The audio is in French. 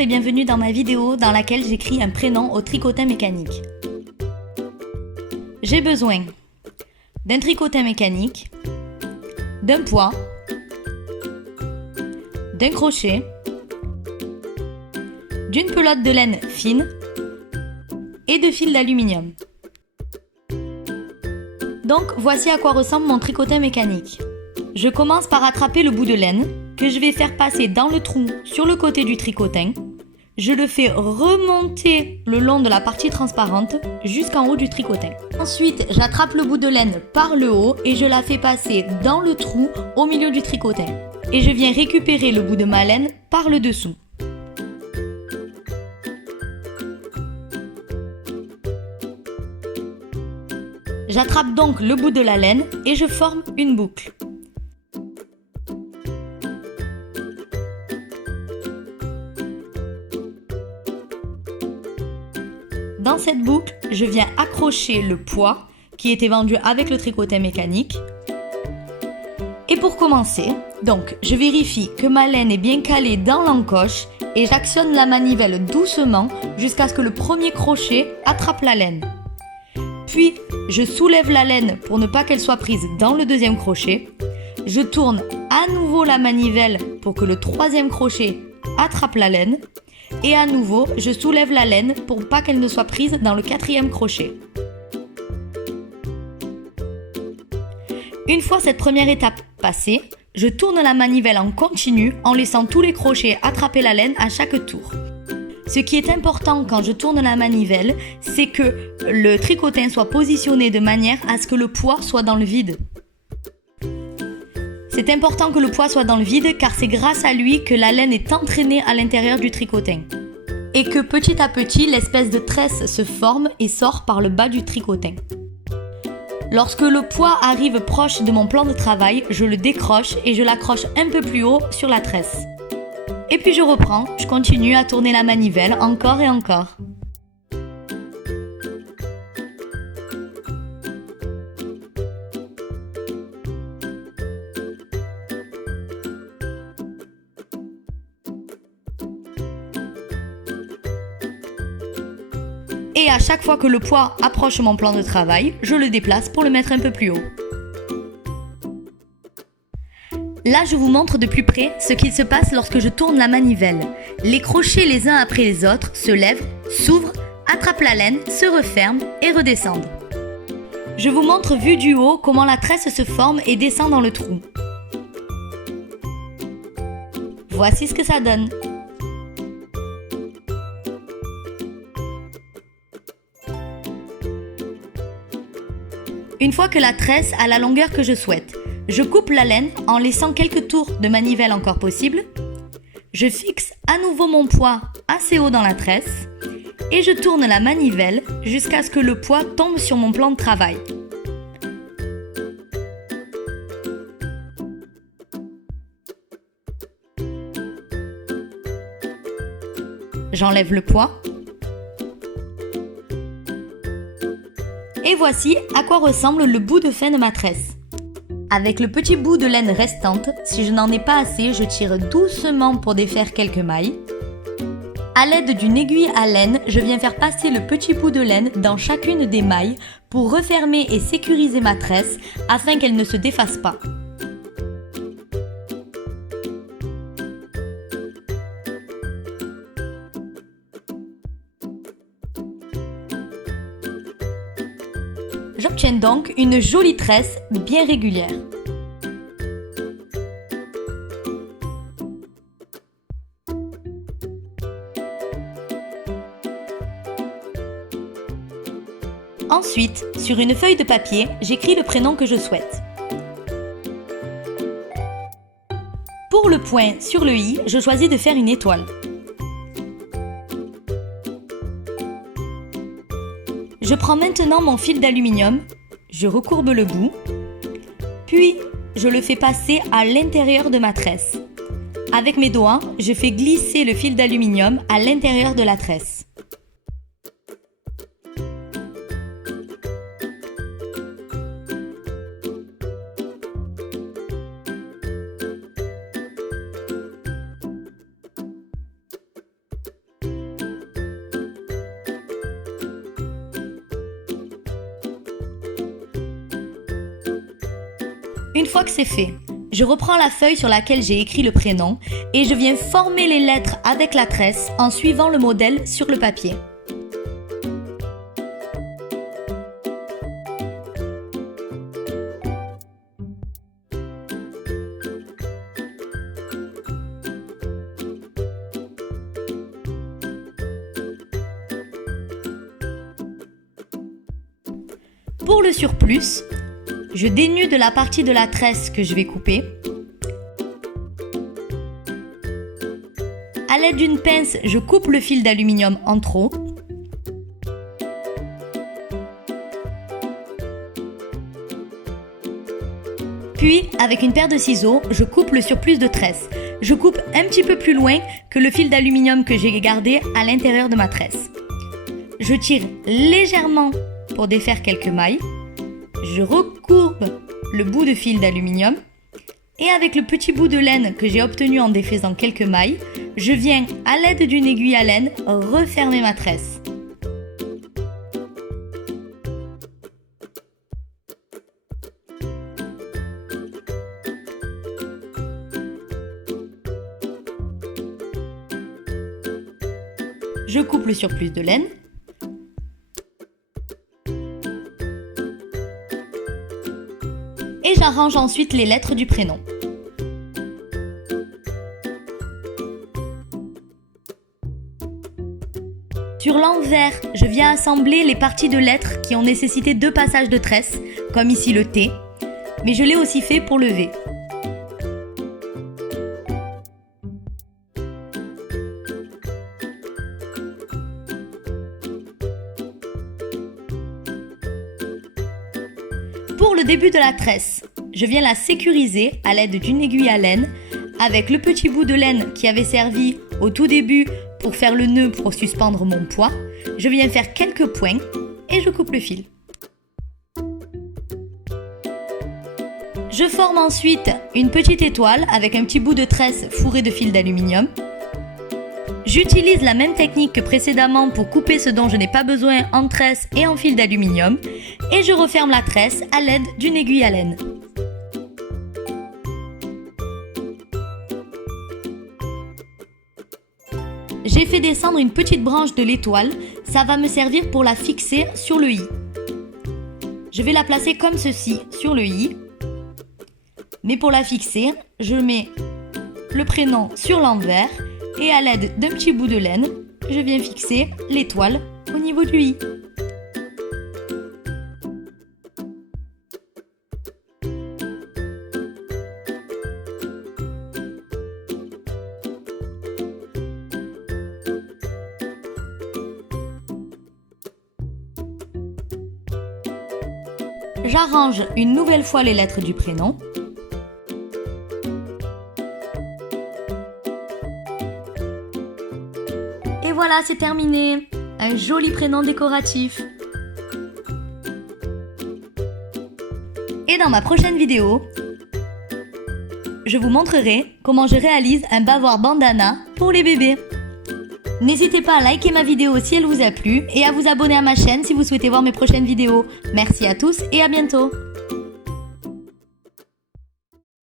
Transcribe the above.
Bonjour et bienvenue dans ma vidéo dans laquelle j'écris un prénom au tricotin mécanique. J'ai besoin d'un tricotin mécanique, d'un poids, d'un crochet, d'une pelote de laine fine et de fil d'aluminium. Donc voici à quoi ressemble mon tricotin mécanique. Je commence par attraper le bout de laine que je vais faire passer dans le trou sur le côté du tricotin. Je le fais remonter le long de la partie transparente jusqu'en haut du tricotin. Ensuite, j'attrape le bout de laine par le haut et je la fais passer dans le trou au milieu du tricotin. Et je viens récupérer le bout de ma laine par le dessous. J'attrape donc le bout de la laine et je forme une boucle. Dans cette boucle, je viens accrocher le poids qui était vendu avec le tricotin mécanique. Et pour commencer, donc, je vérifie que ma laine est bien calée dans l'encoche et j'actionne la manivelle doucement jusqu'à ce que le premier crochet attrape la laine. Puis, je soulève la laine pour ne pas qu'elle soit prise dans le deuxième crochet. Je tourne à nouveau la manivelle pour que le troisième crochet attrape la laine. Et à nouveau, je soulève la laine pour pas qu'elle ne soit prise dans le quatrième crochet. Une fois cette première étape passée, je tourne la manivelle en continu en laissant tous les crochets attraper la laine à chaque tour. Ce qui est important quand je tourne la manivelle, c'est que le tricotin soit positionné de manière à ce que le poids soit dans le vide. C'est important que le poids soit dans le vide car c'est grâce à lui que la laine est entraînée à l'intérieur du tricotin. Et que petit à petit, l'espèce de tresse se forme et sort par le bas du tricotin. Lorsque le poids arrive proche de mon plan de travail, je le décroche et je l'accroche un peu plus haut sur la tresse. Et puis je reprends, je continue à tourner la manivelle encore et encore. Et à chaque fois que le poids approche mon plan de travail, je le déplace pour le mettre un peu plus haut. Là, je vous montre de plus près ce qu'il se passe lorsque je tourne la manivelle. Les crochets les uns après les autres se lèvent, s'ouvrent, attrapent la laine, se referment et redescendent. Je vous montre vu du haut comment la tresse se forme et descend dans le trou. Voici ce que ça donne. Une fois que la tresse a la longueur que je souhaite, je coupe la laine en laissant quelques tours de manivelle encore possibles. Je fixe à nouveau mon poids assez haut dans la tresse et je tourne la manivelle jusqu'à ce que le poids tombe sur mon plan de travail. J'enlève le poids. Et voici à quoi ressemble le bout de fin de ma tresse. Avec le petit bout de laine restante, si je n'en ai pas assez, je tire doucement pour défaire quelques mailles. À l'aide d'une aiguille à laine, je viens faire passer le petit bout de laine dans chacune des mailles pour refermer et sécuriser ma tresse afin qu'elle ne se défasse pas. J'obtiens donc une jolie tresse bien régulière. Ensuite, sur une feuille de papier, j'écris le prénom que je souhaite. Pour le point sur le i, je choisis de faire une étoile. Je prends maintenant mon fil d'aluminium, je recourbe le bout, puis je le fais passer à l'intérieur de ma tresse. Avec mes doigts, je fais glisser le fil d'aluminium à l'intérieur de la tresse. Une fois que c'est fait, je reprends la feuille sur laquelle j'ai écrit le prénom et je viens former les lettres avec la tresse en suivant le modèle sur le papier. Pour le surplus, je dénude la partie de la tresse que je vais couper. À l'aide d'une pince, je coupe le fil d'aluminium en trop. Puis, avec une paire de ciseaux, je coupe le surplus de tresse. Je coupe un petit peu plus loin que le fil d'aluminium que j'ai gardé à l'intérieur de ma tresse. Je tire légèrement pour défaire quelques mailles. Je recourbe le bout de fil d'aluminium et avec le petit bout de laine que j'ai obtenu en défaisant quelques mailles, je viens à l'aide d'une aiguille à laine refermer ma tresse. Je coupe le surplus de laine. Et j'arrange ensuite les lettres du prénom. Sur l'envers, je viens assembler les parties de lettres qui ont nécessité 2 passages de tresse, comme ici le T, mais je l'ai aussi fait pour le V. Pour le début de la tresse, je viens la sécuriser à l'aide d'une aiguille à laine avec le petit bout de laine qui avait servi au tout début pour faire le nœud pour suspendre mon poids. Je viens faire quelques points et je coupe le fil. Je forme ensuite une petite étoile avec un petit bout de tresse fourré de fil d'aluminium. J'utilise la même technique que précédemment pour couper ce dont je n'ai pas besoin en tresse et en fil d'aluminium et je referme la tresse à l'aide d'une aiguille à laine. J'ai fait descendre une petite branche de l'étoile, ça va me servir pour la fixer sur le i. Je vais la placer comme ceci sur le i, mais pour la fixer, je mets le prénom sur l'envers et à l'aide d'un petit bout de laine, je viens fixer l'étoile au niveau du i. J'arrange une nouvelle fois les lettres du prénom. Et voilà, c'est terminé. Un joli prénom décoratif. Et dans ma prochaine vidéo, je vous montrerai comment je réalise un bavoir bandana pour les bébés. N'hésitez pas à liker ma vidéo si elle vous a plu et à vous abonner à ma chaîne si vous souhaitez voir mes prochaines vidéos. Merci à tous et à bientôt.